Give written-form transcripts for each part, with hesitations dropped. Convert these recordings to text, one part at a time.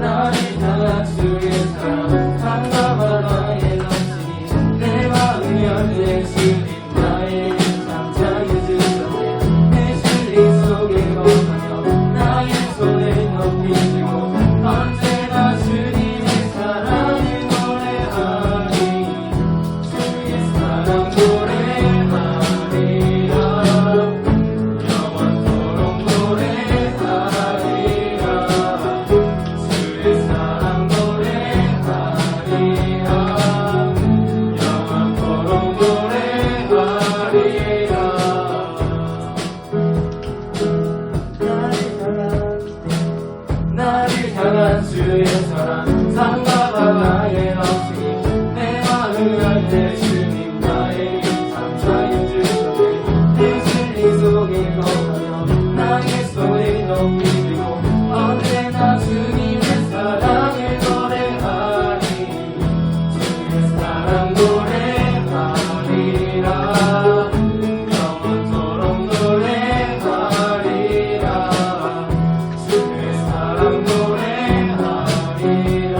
나를 향한 주의 사랑 상과 바다에 넘치니 내 마음을 알 때 주님 나에게 감사해 주셨네. 내 진리 속에 거하며 나의 손을 높이 들고 언제나 주님의 사랑을 노래하리. 주의 사랑 노래하리라. 영원토록 노래하리라. 주의 사랑 노래하리라.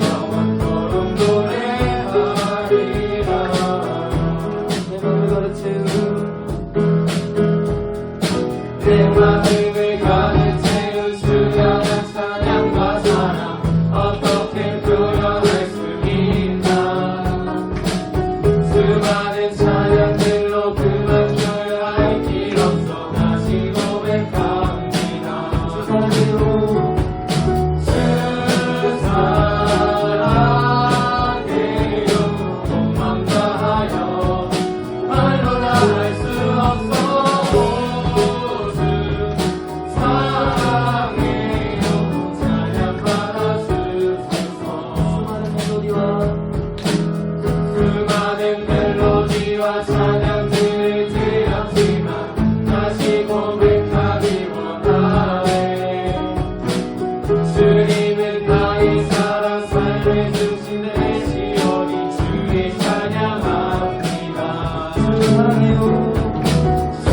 영원토록 노래하리라. 내 맘을 가르치는 내 마음을 가득 채운 주의 찬양과 사랑 어떻게 표현할 수 있나. 수많은 찬양들로 그만둬야 할 길 없어 다시 고백합니다. 주 사랑해요. 온 맘 다하여 말로 다 할 수 없어. 주 사랑해요. 찬양 받아주소서. 수많은 멜로디와 찬양들을 드렸지만 다시 고백하기 원하네. 주님은 나의 사랑 삶의 중심 되시오니 주의 찬양합니다. 주 사랑해요. 주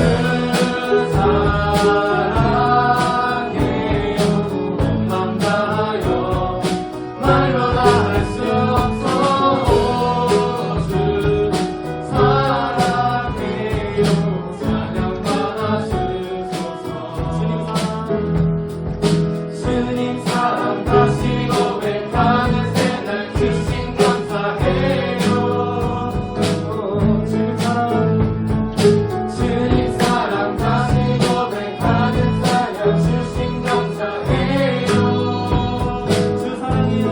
사랑해요. 온 맘 다하여 말로 다 할 수 없어. 주 사랑해요. 찬양 받아주소서. 주님 사랑 다시 고백하는 새날 주신 감사해요. 주님 사랑 다시 고백하는 사랑 주신 감사해요. 주 사랑해요.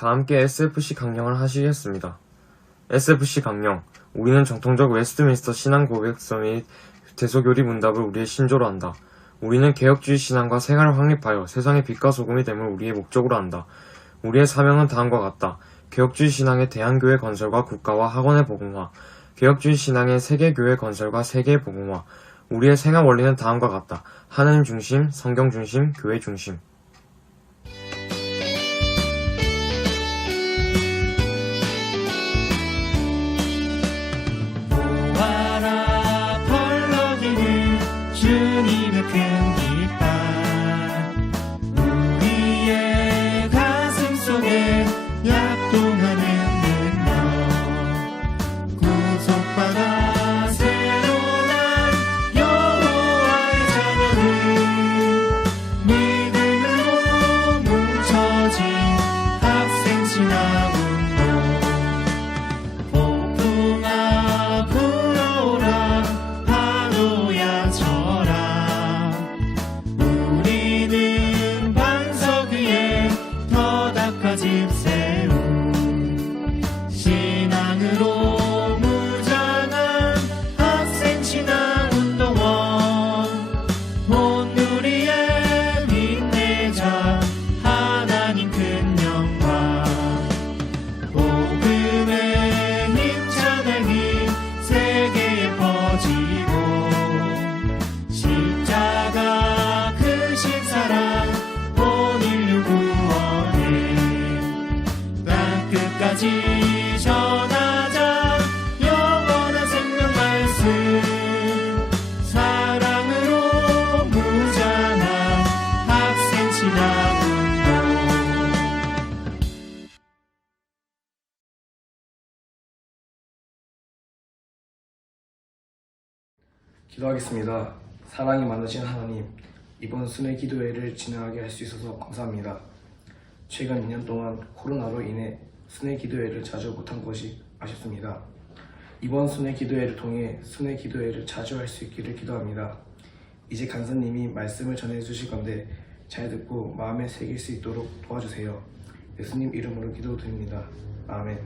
다 함께 SFC 강령을 하시겠습니다. SFC 강령. 우리는 정통적 웨스트민스터 신앙 고백서 및 대소교리 문답을 우리의 신조로 한다. 우리는 개혁주의 신앙과 생활을 확립하여 세상의 빛과 소금이 됨을 우리의 목적으로 한다. 우리의 사명은 다음과 같다. 개혁주의 신앙의 대한교회 건설과 국가와 학원의 복음화. 개혁주의 신앙의 세계교회 건설과 세계의 복음화. 우리의 생활 원리는 다음과 같다. 하나님 중심, 성경 중심, 교회 중심. 끝까지 전하자 영원한 생명 말씀 사랑으로 무장한 학생치다 운동. 기도하겠습니다. 사랑이 많으신 하나님, 이번 순회 기도회를 진행하게 할 수 있어서 감사합니다. 최근 2년 동안 코로나로 인해 순회 기도회를 자주 못한 것이 아쉽습니다. 이번 순회 기도회를 통해 순회 기도회를 자주 할 수 있기를 기도합니다. 이제 간사님이 말씀을 전해 주실 건데 잘 듣고 마음에 새길 수 있도록 도와주세요. 예수님 이름으로 기도드립니다. 아멘.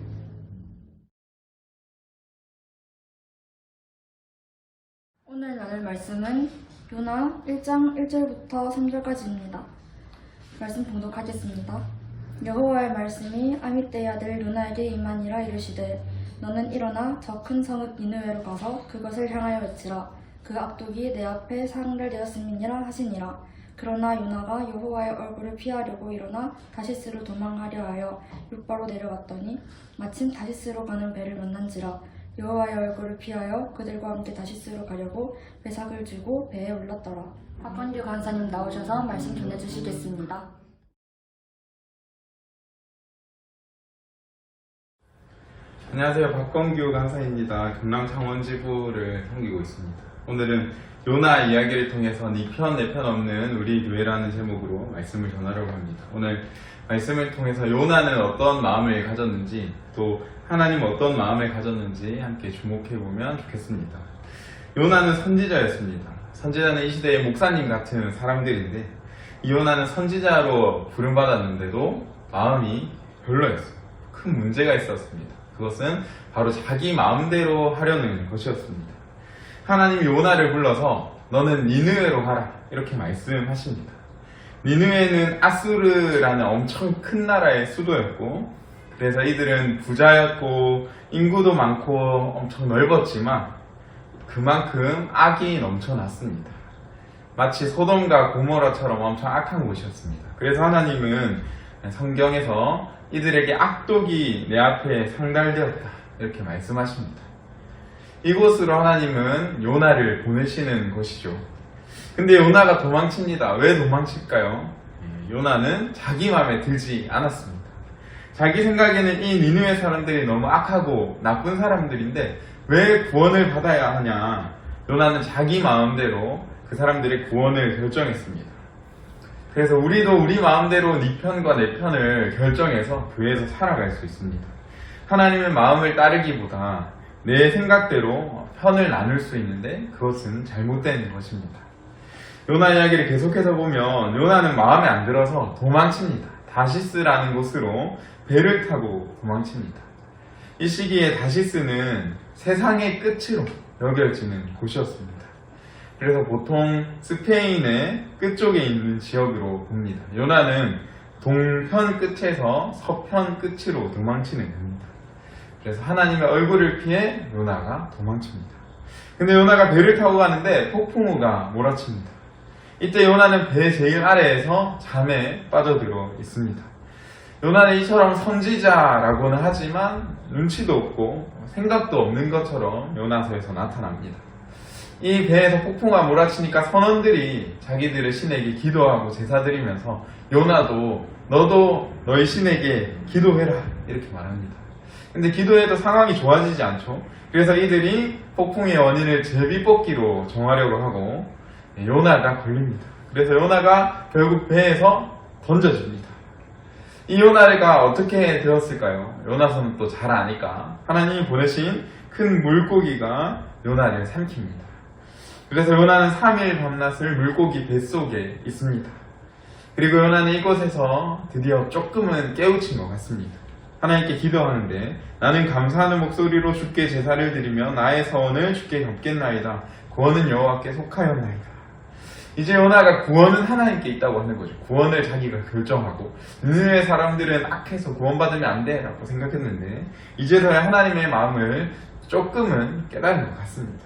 오늘 나눌 말씀은 요나 1장 1절부터 3절까지입니다. 말씀 봉독하겠습니다. 여호와의 말씀이 아미떼의 아들 요나에게 임하니라 이르시되 너는 일어나 저 큰 성읍 니느웨로 가서 그것을 향하여 외치라. 그 악독이 내 앞에 상달되었음이니라 하시니라. 그러나 요나가 여호와의 얼굴을 피하려고 일어나 다시스로 도망하려 하여 욥바로 내려갔더니 마침 다시스로 가는 배를 만난지라. 여호와의 얼굴을 피하여 그들과 함께 다시스로 가려고 배삭을 주고 배에 올랐더라. 박건규 간사님 나오셔서 말씀 전해주시겠습니다. 안녕하세요. 박건규 강사입니다. 경남 창원지부를 섬기고 있습니다. 오늘은 요나 이야기를 통해서 니 편 내 편 없는 우리 교회라는 제목으로 말씀을 전하려고 합니다. 오늘 말씀을 통해서 요나는 어떤 마음을 가졌는지 또 하나님 어떤 마음을 가졌는지 함께 주목해보면 좋겠습니다. 요나는 선지자였습니다. 선지자는 이 시대의 목사님 같은 사람들인데 이 요나는 선지자로 부름받았는데도 마음이 별로였어요. 큰 문제가 있었습니다. 그것은 바로 자기 마음대로 하려는 것이었습니다. 하나님이 요나를 불러서 너는 니느웨로 가라 이렇게 말씀하십니다. 니느웨는 아수르라는 엄청 큰 나라의 수도였고 그래서 이들은 부자였고 인구도 많고 엄청 넓었지만 그만큼 악이 넘쳐났습니다. 마치 소돔과 고모라처럼 엄청 악한 곳이었습니다. 그래서 하나님은 성경에서 이들에게 악독이 내 앞에 상달되었다 이렇게 말씀하십니다. 이곳으로 하나님은 요나를 보내시는 것이죠. 근데 요나가 도망칩니다. 왜 도망칠까요? 요나는 자기 마음에 들지 않았습니다. 자기 생각에는 이 니느웨 사람들이 너무 악하고 나쁜 사람들인데 왜 구원을 받아야 하냐? 요나는 자기 마음대로 그 사람들의 구원을 결정했습니다. 그래서 우리도 우리 마음대로 네 편과 내 편을 결정해서 교회에서 살아갈 수 있습니다. 하나님의 마음을 따르기보다 내 생각대로 편을 나눌 수 있는데 그것은 잘못된 것입니다. 요나 이야기를 계속해서 보면 요나는 마음에 안 들어서 도망칩니다. 다시스라는 곳으로 배를 타고 도망칩니다. 이 시기에 다시스는 세상의 끝으로 여겨지는 곳이었습니다. 그래서 보통 스페인의 끝쪽에 있는 지역으로 봅니다. 요나는 동편 끝에서 서편 끝으로 도망치는 겁니다. 그래서 하나님의 얼굴을 피해 요나가 도망칩니다. 근데 요나가 배를 타고 가는데 폭풍우가 몰아칩니다. 이때 요나는 배 제일 아래에서 잠에 빠져들어 있습니다. 요나는 이처럼 선지자라고는 하지만 눈치도 없고 생각도 없는 것처럼 요나서에서 나타납니다. 이 배에서 폭풍우가 몰아치니까 선원들이 자기들의 신에게 기도하고 제사드리면서 요나도 너도 너희 신에게 기도해라 이렇게 말합니다. 근데 기도해도 상황이 좋아지지 않죠. 그래서 이들이 폭풍의 원인을 제비뽑기로 정하려고 하고 요나가 걸립니다. 그래서 요나가 결국 배에서 던져집니다. 이 요나가 어떻게 되었을까요? 요나서는 또 잘 아니까 하나님이 보내신 큰 물고기가 요나를 삼킵니다. 그래서 요나는 3일 밤낮을 물고기 뱃속에 있습니다. 그리고 요나는 이곳에서 드디어 조금은 깨우친 것 같습니다. 하나님께 기도하는데 나는 감사하는 목소리로 주께 제사를 드리며 나의 서원을 주께 갚겠나이다. 구원은 여호와께 속하였나이다. 이제 요나가 구원은 하나님께 있다고 하는 거죠. 구원을 자기가 결정하고 니느웨 사람들은 악해서 구원받으면 안 돼 라고 생각했는데 이제서야 하나님의 마음을 조금은 깨달은 것 같습니다.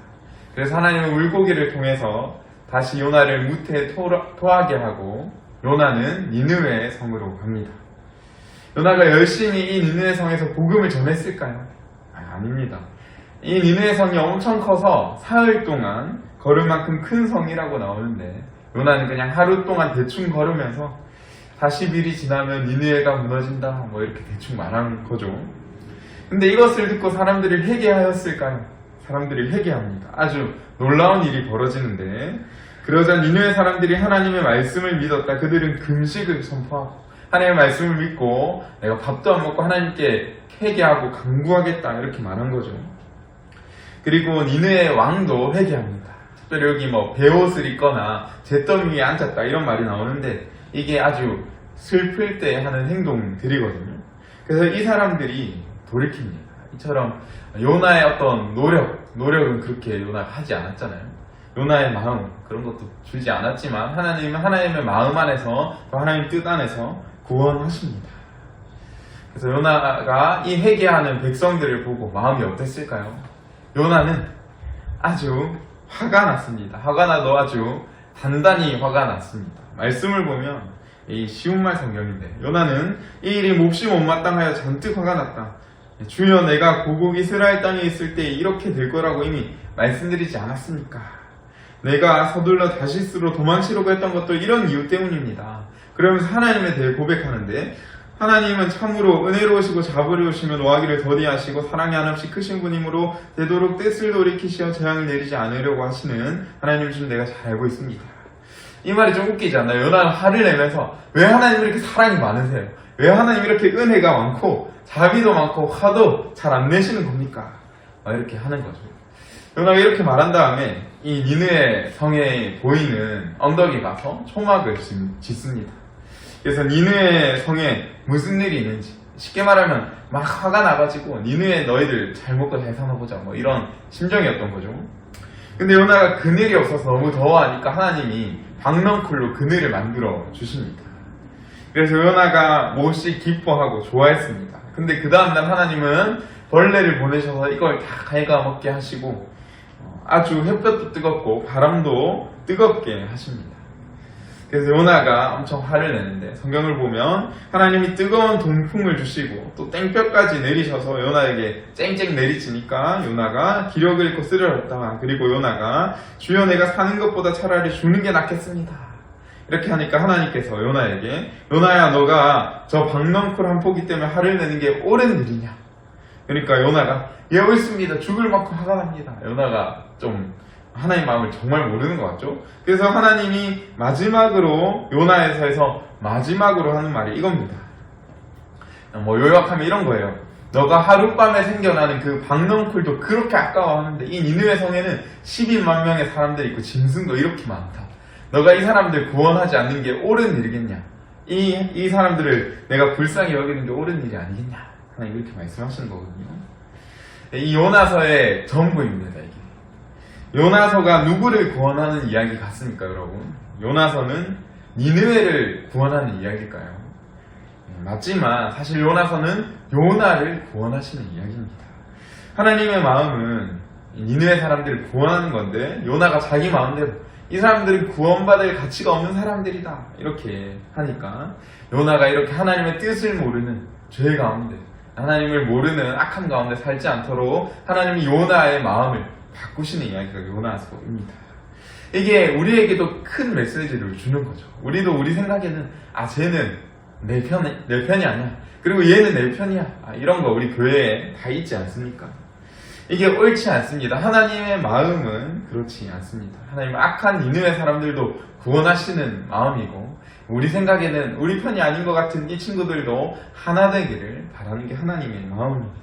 그래서 하나님은 물고기를 통해서 다시 요나를 무태 토하게 하고 요나는 니느웨 성으로 갑니다. 요나가 열심히 이 니느웨 성에서 복음을 전했을까요? 아닙니다. 이 니느웨 성이 엄청 커서 사흘 동안 걸을 만큼 큰 성이라고 나오는데 요나는 그냥 하루 동안 대충 걸으면서 40일이 지나면 니느웨가 무너진다 뭐 이렇게 대충 말하는 거죠. 근데 이것을 듣고 사람들이 회개하였을까요? 사람들이 회개합니다. 아주 놀라운 일이 벌어지는데 그러자 니느웨 사람들이 하나님의 말씀을 믿었다. 그들은 금식을 선포하고 하나님의 말씀을 믿고 내가 밥도 안 먹고 하나님께 회개하고 간구하겠다 이렇게 말한 거죠. 그리고 니느웨 왕도 회개합니다. 특별히 여기 뭐 베옷을 입거나 잿더미 위에 앉았다 이런 말이 나오는데 이게 아주 슬플 때 하는 행동들이거든요. 그래서 이 사람들이 돌이킵니다. 이처럼 요나의 어떤 노력은 그렇게 요나가 하지 않았잖아요. 요나의 마음 그런 것도 주지 않았지만 하나님은 하나님의 마음 안에서 또 하나님 뜻 안에서 구원하십니다. 그래서 요나가 이 회개하는 백성들을 보고 마음이 어땠을까요? 요나는 아주 화가 났습니다. 화가 나도 아주 단단히 화가 났습니다. 말씀을 보면 이 쉬운 말 성경인데 요나는 이 일이 몹시 못마땅하여 잔뜩 화가 났다. 주여 내가 고국 이스라엘 땅에 있을 때 이렇게 될 거라고 이미 말씀드리지 않았습니까? 내가 서둘러 다시스로 도망치려고 했던 것도 이런 이유 때문입니다. 그러면서 하나님에 대해 고백하는데 하나님은 참으로 은혜로우시고 자비로우시며 노하기를 더디하시고 사랑이 한없이 크신 분이므로 되도록 뜻을 돌이키시어 재앙을 내리지 않으려고 하시는 하나님 줄 내가 잘 알고 있습니다. 이 말이 좀 웃기지 않나요? 요나는 화를 내면서 왜 하나님 이렇게 사랑이 많으세요? 왜 하나님 이렇게 은혜가 많고 자비도 많고 화도 잘 안 내시는 겁니까? 이렇게 하는 거죠. 요나가 이렇게 말한 다음에 이 니느웨 성에 보이는 언덕에 가서 초막을 짓습니다. 그래서 니느웨 성에 무슨 일이 있는지 쉽게 말하면 막 화가 나가지고 니느웨 너희들 잘 먹고 잘 사나보자 뭐 이런 심정이었던 거죠. 근데 요나가 그늘이 없어서 너무 더워하니까 하나님이 박넝쿨로 그늘을 만들어 주십니다. 그래서 요나가 몹시 기뻐하고 좋아했습니다. 근데 그 다음날 하나님은 벌레를 보내셔서 이걸 다 갉아먹게 하시고 아주 햇볕도 뜨겁고 바람도 뜨겁게 하십니다. 그래서 요나가 엄청 화를 내는데 성경을 보면 하나님이 뜨거운 동풍을 주시고 또 땡볕까지 내리셔서 요나에게 쨍쨍 내리치니까 요나가 기력을 잃고 쓰러졌다. 그리고 요나가 주여 내가 사는 것보다 차라리 죽는 게 낫겠습니다. 이렇게 하니까 하나님께서 요나에게 요나야 너가 저 박넝쿨 한 포기 때문에 화를 내는 게 옳은 일이냐. 그러니까 요나가 예 옳습니다. 죽을 만큼 화가 납니다. 요나가 좀 하나님 마음을 정말 모르는 것 같죠? 그래서 하나님이 마지막으로 요나에서 마지막으로 하는 말이 이겁니다. 뭐 요약하면 이런 거예요. 너가 하룻밤에 생겨나는 그 박넝쿨도 그렇게 아까워하는데 이 니느웨 성에는 12만 명의 사람들이 있고 짐승도 이렇게 많다. 너가 이 사람들 구원하지 않는 게 옳은 일이겠냐? 이 사람들을 내가 불쌍히 여기는 게 옳은 일이 아니겠냐? 하나님 이렇게 말씀하시는 거거든요. 이 요나서의 전부입니다. 이게 요나서가 누구를 구원하는 이야기 같습니까, 여러분? 요나서는 니느웨를 구원하는 이야기일까요? 맞지만 사실 요나서는 요나를 구원하시는 이야기입니다. 하나님의 마음은 니느웨 사람들을 구원하는 건데 요나가 자기 마음대로 이 사람들은 구원받을 가치가 없는 사람들이다 이렇게 하니까 요나가 이렇게 하나님의 뜻을 모르는 죄 가운데 하나님을 모르는 악함 가운데 살지 않도록 하나님이 요나의 마음을 바꾸시는 이야기가 요나서입니다. 이게 우리에게도 큰 메시지를 주는 거죠. 우리도 우리 생각에는 쟤는 내 편이 아니야. 그리고 얘는 내 편이야. 이런 거 우리 교회에 다 있지 않습니까? 이게 옳지 않습니다. 하나님의 마음은 그렇지 않습니다. 하나님은 악한 니느웨 사람들도 구원하시는 마음이고 우리 생각에는 우리 편이 아닌 것 같은 이 친구들도 하나 되기를 바라는 게 하나님의 마음입니다.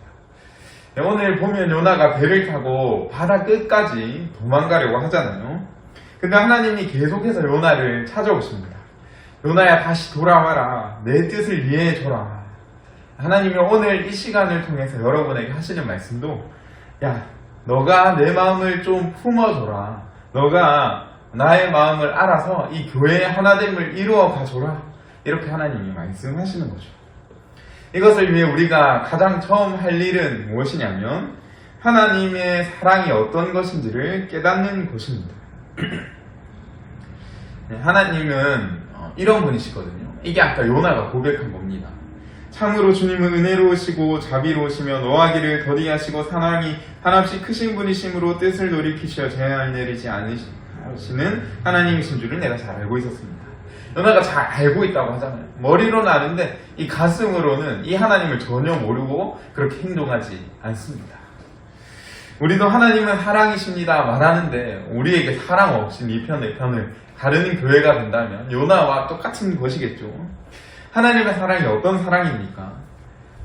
오늘 보면 요나가 배를 타고 바다 끝까지 도망가려고 하잖아요. 근데 하나님이 계속해서 요나를 찾아오십니다. 요나야 다시 돌아와라. 내 뜻을 이해해줘라. 하나님이 오늘 이 시간을 통해서 여러분에게 하시는 말씀도 야, 너가 내 마음을 좀 품어줘라. 너가 나의 마음을 알아서 이 교회의 하나됨을 이루어 가줘라. 이렇게 하나님이 말씀하시는 거죠. 이것을 위해 우리가 가장 처음 할 일은 무엇이냐면 하나님의 사랑이 어떤 것인지를 깨닫는 것입니다. 하나님은 이런 분이시거든요. 이게 아까 요나가 고백한 겁니다. 참으로 주님은 은혜로우시고 자비로우시며 노하기를 더디 하시고 사랑이 한없이 크신 분이심으로 뜻을 돌이키시어 재앙을 내리지 않으시는 하나님이신 줄을 내가 잘 알고 있었습니다. 요나가 잘 알고 있다고 하잖아요. 머리로는 아는데 이 가슴으로는 이 하나님을 전혀 모르고 그렇게 행동하지 않습니다. 우리도 하나님은 사랑이십니다 말하는데 우리에게 사랑 없이 네 편 내 편을 가르는 교회가 된다면 요나와 똑같은 것이겠죠. 하나님의 사랑이 어떤 사랑입니까?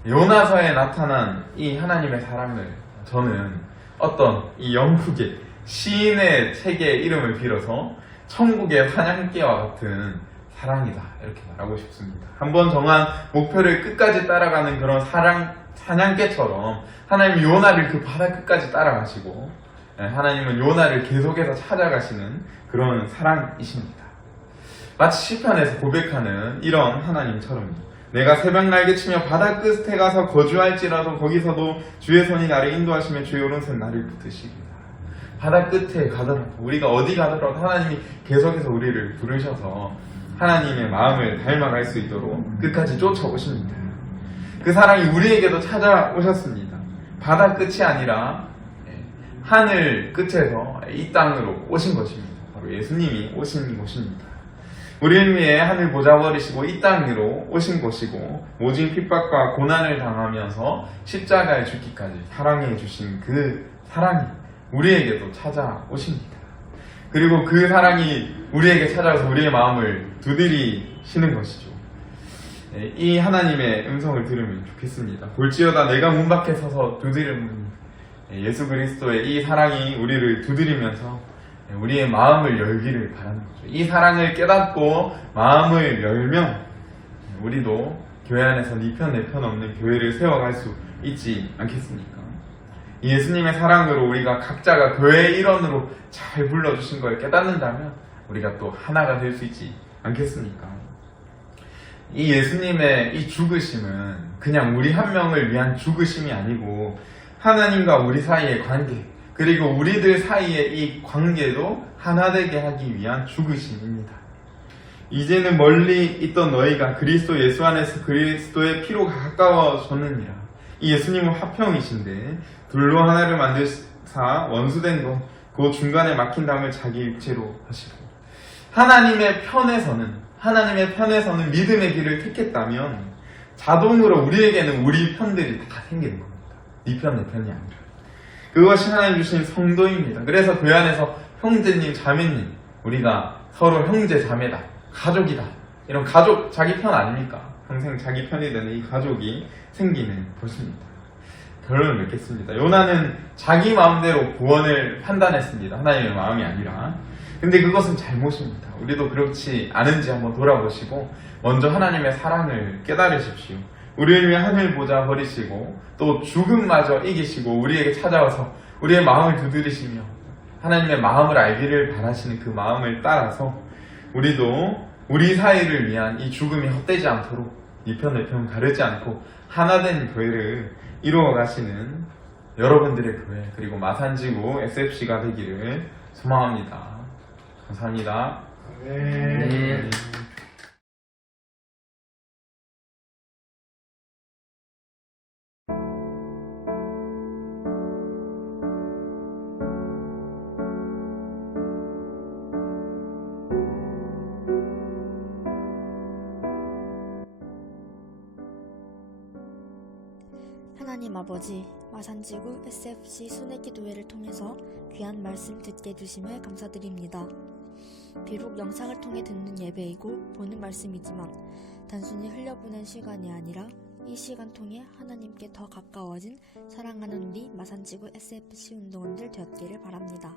요나서에 나타난 이 하나님의 사랑을 저는 어떤 이 영국의 시인의 책의 이름을 빌어서 천국의 사냥개와 같은 사랑이다 이렇게 말하고 싶습니다. 한번 정한 목표를 끝까지 따라가는 그런 사냥개처럼 하나님은 요나를 그 바다 끝까지 따라가시고 하나님은 요나를 계속해서 찾아가시는 그런 사랑이십니다. 마치 시편에서 고백하는 이런 하나님처럼요. 내가 새벽 날개치며 바다 끝에 가서 거주할지라도 거기서도 주의 손이 나를 인도하시며 주의 오른손 나를 붙드시리라. 바다 끝에 가더라도 우리가 어디 가더라도 하나님이 계속해서 우리를 부르셔서 하나님의 마음을 닮아갈 수 있도록 끝까지 쫓아오십니다. 그 사랑이 우리에게도 찾아오셨습니다. 바다 끝이 아니라 하늘 끝에서 이 땅으로 오신 것입니다. 바로 예수님이 오신 것입니다. 우리를 위해 하늘 보좌 버리시고 이 땅으로 오신 것이고 모진 핍박과 고난을 당하면서 십자가에 죽기까지 사랑해 주신 그 사랑이 우리에게도 찾아오십니다. 그리고 그 사랑이 우리에게 찾아와서 우리의 마음을 두드리시는 것이죠. 이 하나님의 음성을 들으면 좋겠습니다. 볼지어다 내가 문 밖에 서서 두드리는 예수 그리스도의 이 사랑이 우리를 두드리면서 우리의 마음을 열기를 바라는 거죠. 이 사랑을 깨닫고 마음을 열면 우리도 교회 안에서 네 편 내 편 없는 교회를 세워갈 수 있지 않겠습니까? 예수님의 사랑으로 우리가 각자가 교회의 일원으로 잘 불러주신 걸 깨닫는다면 우리가 또 하나가 될 수 있지 않겠습니까? 이 예수님의 이 죽으심은 그냥 우리 한 명을 위한 죽으심이 아니고 하나님과 우리 사이의 관계 그리고 우리들 사이의 이 관계도 하나 되게 하기 위한 죽으심입니다. 이제는 멀리 있던 너희가 그리스도 예수 안에서 그리스도의 피로 가까워졌느니라. 이 예수님은 화평이신데 둘로 하나를 만드사 원수된 것 그 중간에 막힌 담을 자기 육체로 하시고 하나님의 편에서는 믿음의 길을 택했다면 자동으로 우리에게는 우리 편들이 다 생기는 겁니다. 네 편 내 편이 아니라 그것이 하나님 주신 성도입니다. 그래서 교회 안에서 형제님 자매님 우리가 서로 형제 자매다 가족이다 이런 가족 자기 편 아닙니까? 평생 자기 편이 되는 이 가족이 생기는 것입니다. 결론을 맺겠습니다. 요나는 자기 마음대로 구원을 판단했습니다. 하나님의 마음이 아니라. 근데 그것은 잘못입니다. 우리도 그렇지 않은지 한번 돌아보시고 먼저 하나님의 사랑을 깨달으십시오. 우리를 위해 하늘 보좌 버리시고 또 죽음마저 이기시고 우리에게 찾아와서 우리의 마음을 두드리시며 하나님의 마음을 알기를 바라시는 그 마음을 따라서 우리도 우리 사이를 위한 이 죽음이 헛되지 않도록 이 편 내 편 가르지 않고 하나된 교회를 이루어 가시는 여러분들의 교회 그리고 마산지구 SFC가 되기를 소망합니다. 감사합니다. 네. 하나님 아버지, 마산지구 SFC 순회기도회를 통해서 귀한 말씀 듣게 해주심에 감사드립니다. 비록 영상을 통해 듣는 예배이고 보는 말씀이지만 단순히 흘려보낸 시간이 아니라 이 시간 통해 하나님께 더 가까워진 사랑하는 우리 마산지구 SFC 운동원들 되었기를 바랍니다.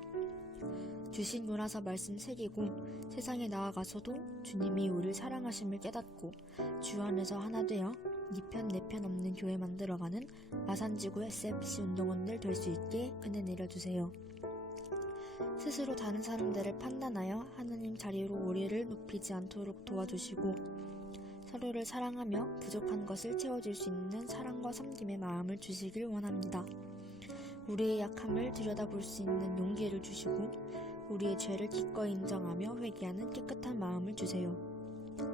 주신 요나서 말씀 새기고 세상에 나아가서도 주님이 우리를 사랑하심을 깨닫고 주 안에서 하나 되어 네 편 내 편 없는 교회 만들어가는 마산지구 SFC 운동원들 될 수 있게 은혜 내려주세요. 스스로 다른 사람들을 판단하여 하나님 자리로 우리를 높이지 않도록 도와주시고 서로를 사랑하며 부족한 것을 채워줄 수 있는 사랑과 섬김의 마음을 주시길 원합니다. 우리의 약함을 들여다볼 수 있는 용기를 주시고 우리의 죄를 기꺼이 인정하며 회개하는 깨끗한 마음을 주세요.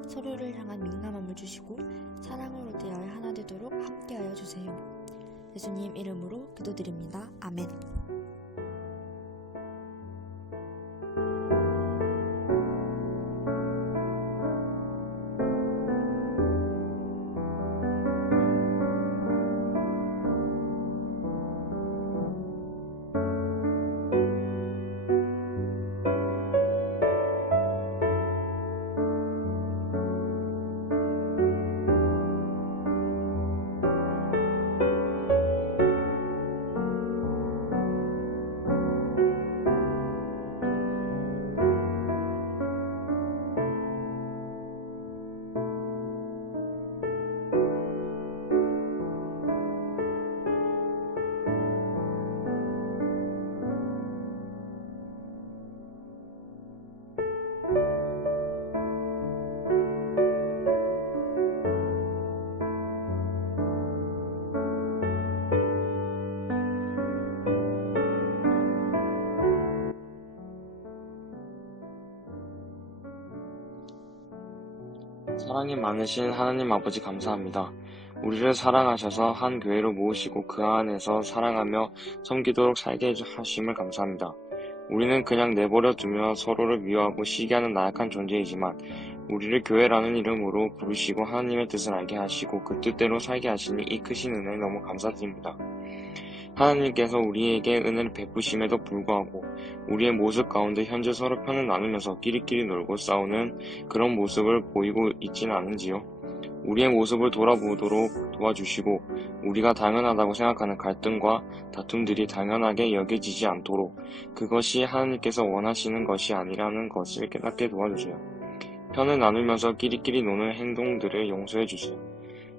서로를 향한 민감함을 주시고 사랑으로 대하여 하나 하나 되도록 함께하여 주세요. 예수님 이름으로 기도드립니다. 아멘. 사랑이 많으신 하나님 아버지 감사합니다. 우리를 사랑하셔서 한 교회로 모으시고 그 안에서 사랑하며 섬기도록 살게 하심을 감사합니다. 우리는 그냥 내버려 두며 서로를 미워하고 시기하는 나약한 존재이지만 우리를 교회라는 이름으로 부르시고 하나님의 뜻을 알게 하시고 그 뜻대로 살게 하시니 이 크신 은혜에 너무 감사드립니다. 하나님께서 우리에게 은혜를 베푸심에도 불구하고 우리의 모습 가운데 현재 서로 편을 나누면서 끼리끼리 놀고 싸우는 그런 모습을 보이고 있지는 않은지요? 우리의 모습을 돌아보도록 도와주시고 우리가 당연하다고 생각하는 갈등과 다툼들이 당연하게 여겨지지 않도록 그것이 하나님께서 원하시는 것이 아니라는 것을 깨닫게 도와주세요. 편을 나누면서 끼리끼리 노는 행동들을 용서해 주세요.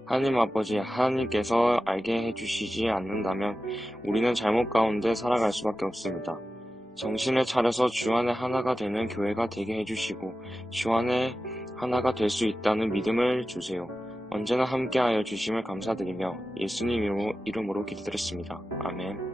하나님 아버지, 하나님께서 알게 해주시지 않는다면 우리는 잘못 가운데 살아갈 수밖에 없습니다. 정신을 차려서 주 안에 하나가 되는 교회가 되게 해주시고 주 안에 하나가 될 수 있다는 믿음을 주세요. 언제나 함께하여 주심을 감사드리며 예수님 이름으로 기도드렸습니다. 아멘.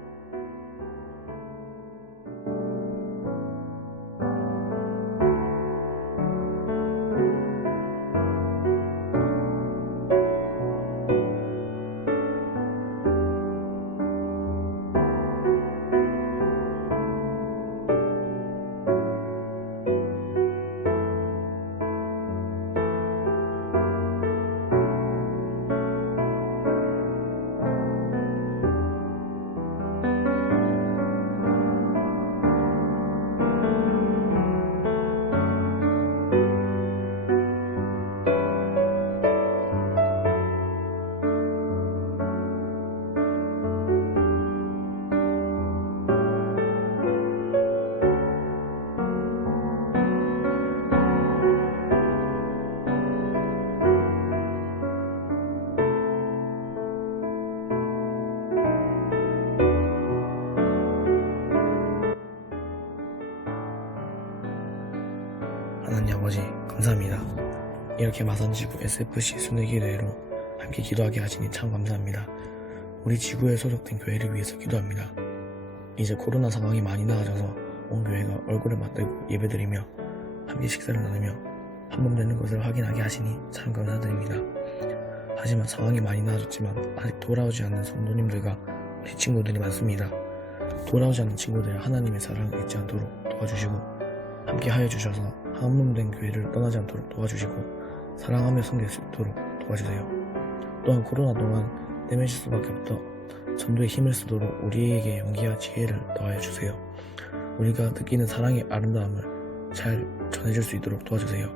하나님 아버지 감사합니다. 이렇게 마산지구 SFC 순회기도회로 함께 기도하게 하시니 참 감사합니다. 우리 지구에 소속된 교회를 위해서 기도합니다. 이제 코로나 상황이 많이 나아져서 온 교회가 얼굴을 맞대고 예배드리며 함께 식사를 나누며 한 몸 되는 것을 확인하게 하시니 참 감사드립니다. 하지만 상황이 많이 나아졌지만 아직 돌아오지 않는 성도님들과 우리 친구들이 많습니다. 돌아오지 않는 친구들의 하나님의 사랑을 잊지 않도록 도와주시고 함께 하여 주셔서 한 몸 된 교회를 떠나지 않도록 도와주시고 사랑하며 섬길 수 있도록 도와주세요. 또한 코로나 동안 내면실 수밖에 없던 전도에 힘을 쓰도록 우리에게 용기와 지혜를 더하여 주세요. 우리가 느끼는 사랑의 아름다움을 잘 전해줄 수 있도록 도와주세요.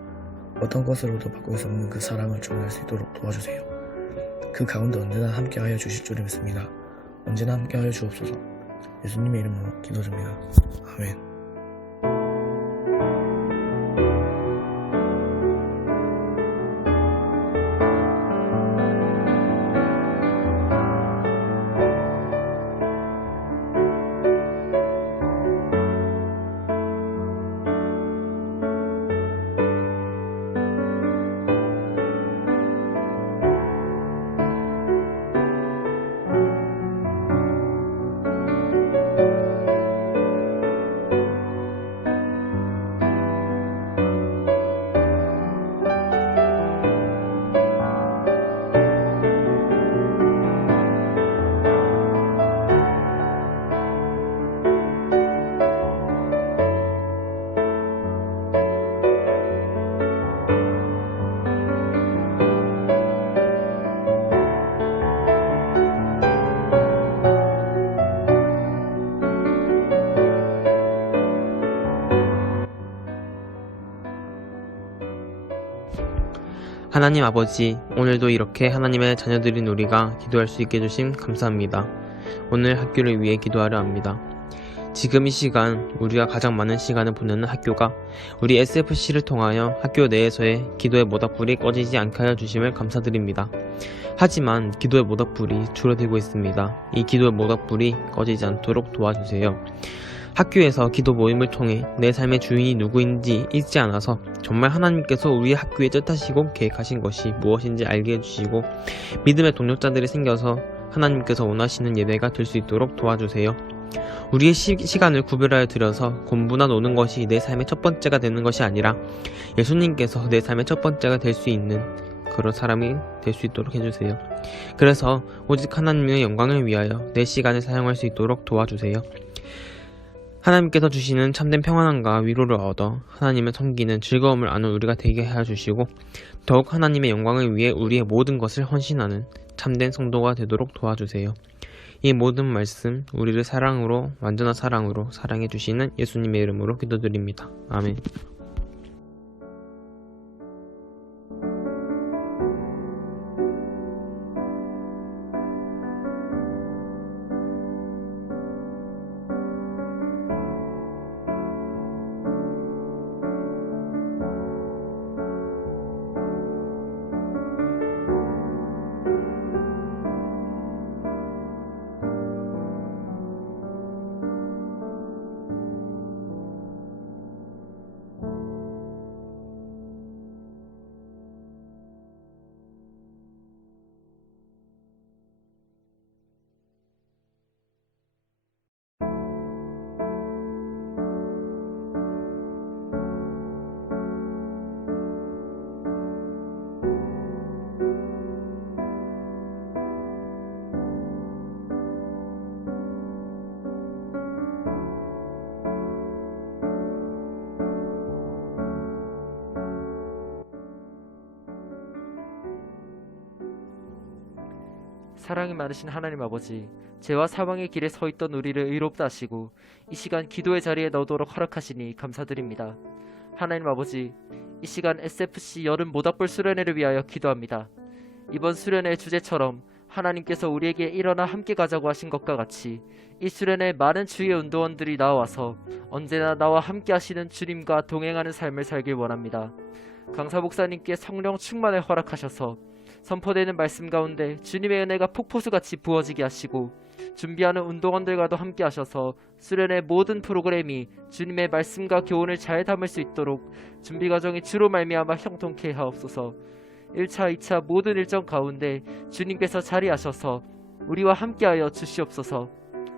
어떤 것으로도 바꿀 수 없는 그 사랑을 전할 수 있도록 도와주세요. 그 가운데 언제나 함께하여 주실 줄 믿습니다. 언제나 함께하여 주옵소서. 예수님의 이름으로 기도드립니다. 아멘. 하나님 아버지, 오늘도 이렇게 하나님의 자녀들인 우리가 기도할 수 있게 해주심 감사합니다. 오늘 학교를 위해 기도하려 합니다. 지금 이 시간 우리가 가장 많은 시간을 보내는 학교가 우리 SFC를 통하여 학교 내에서의 기도의 모닥불이 꺼지지 않게 하여 주심을 감사드립니다. 하지만 기도의 모닥불이 줄어들고 있습니다. 이 기도의 모닥불이 꺼지지 않도록 도와주세요. 학교에서 기도 모임을 통해 내 삶의 주인이 누구인지 잊지 않아서 정말 하나님께서 우리 학교에 뜻하시고 계획하신 것이 무엇인지 알게 해주시고 믿음의 동력자들이 생겨서 하나님께서 원하시는 예배가 될 수 있도록 도와주세요. 우리의 시간을 구별하여 드려서 공부나 노는 것이 내 삶의 첫 번째가 되는 것이 아니라 예수님께서 내 삶의 첫 번째가 될 수 있는 그런 사람이 될 수 있도록 해주세요. 그래서 오직 하나님의 영광을 위하여 내 시간을 사용할 수 있도록 도와주세요. 하나님께서 주시는 참된 평안함과 위로를 얻어 하나님을 섬기는 즐거움을 아는 우리가 되게 하여 주시고 더욱 하나님의 영광을 위해 우리의 모든 것을 헌신하는 참된 성도가 되도록 도와주세요. 이 모든 말씀 우리를 사랑으로 완전한 사랑으로 사랑해 주시는 예수님의 이름으로 기도드립니다. 아멘. 사랑이 많으신 하나님 아버지, 죄와 사망의 길에 서 있던 우리를 의롭다 하시고 이 시간 기도의 자리에 넣도록 허락하시니 감사드립니다. 하나님 아버지, 이 시간 SFC 여름 모닥불 수련회를 위하여 기도합니다. 이번 수련회 주제처럼 하나님께서 우리에게 일어나 함께 가자고 하신 것과 같이 이 수련회에 많은 주의 운동원들이 나와서 언제나 나와 함께 하시는 주님과 동행하는 삶을 살길 원합니다. 강사 목사님께 성령 충만을 허락하셔서 선포되는 말씀 가운데 주님의 은혜가 폭포수같이 부어지게 하시고 준비하는 운동원들과도 함께 하셔서 수련의 모든 프로그램이 주님의 말씀과 교훈을 잘 담을 수 있도록 준비 과정이 주로 말미암아 형통케 하옵소서. 1차, 2차 모든 일정 가운데 주님께서 자리하셔서 우리와 함께하여 주시옵소서.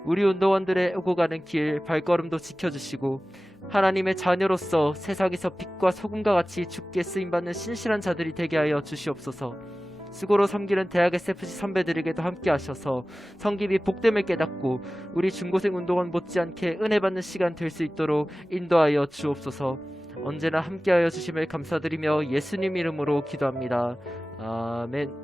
우리 운동원들의 오고 가는 길 발걸음도 지켜주시고 하나님의 자녀로서 세상에서 빛과 소금과 같이 주께 쓰임받는 신실한 자들이 되게 하여 주시옵소서. 수고로 섬기는 대학 SFC 선배들에게도 함께 하셔서 성김이 복됨을 깨닫고 우리 중고생 운동원 못지않게 은혜받는 시간 될 수 있도록 인도하여 주옵소서. 언제나 함께하여 주심을 감사드리며 예수님 이름으로 기도합니다. 아멘.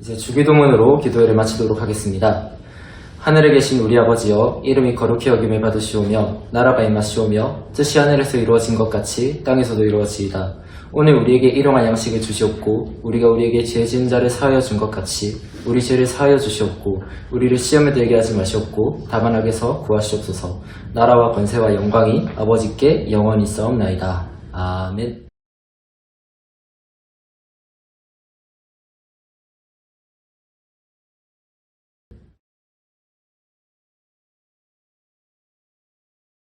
이제 주기도문으로 기도회를 마치도록 하겠습니다. 하늘에 계신 우리 아버지여 이름이 거룩히 여김을 받으시오며 나라가 임하시오며 뜻이 하늘에서 이루어진 것 같이 땅에서도 이루어지이다. 오늘 우리에게 일용할 양식을 주시옵고 우리가 우리에게 죄 지은 자를 사하여 준 것 같이 우리 죄를 사하여 주시옵고 우리를 시험에 들게 하지 마시옵고 다만 악에서 구하시옵소서. 나라와 권세와 영광이 아버지께 영원히 있사옵나이다. 아멘.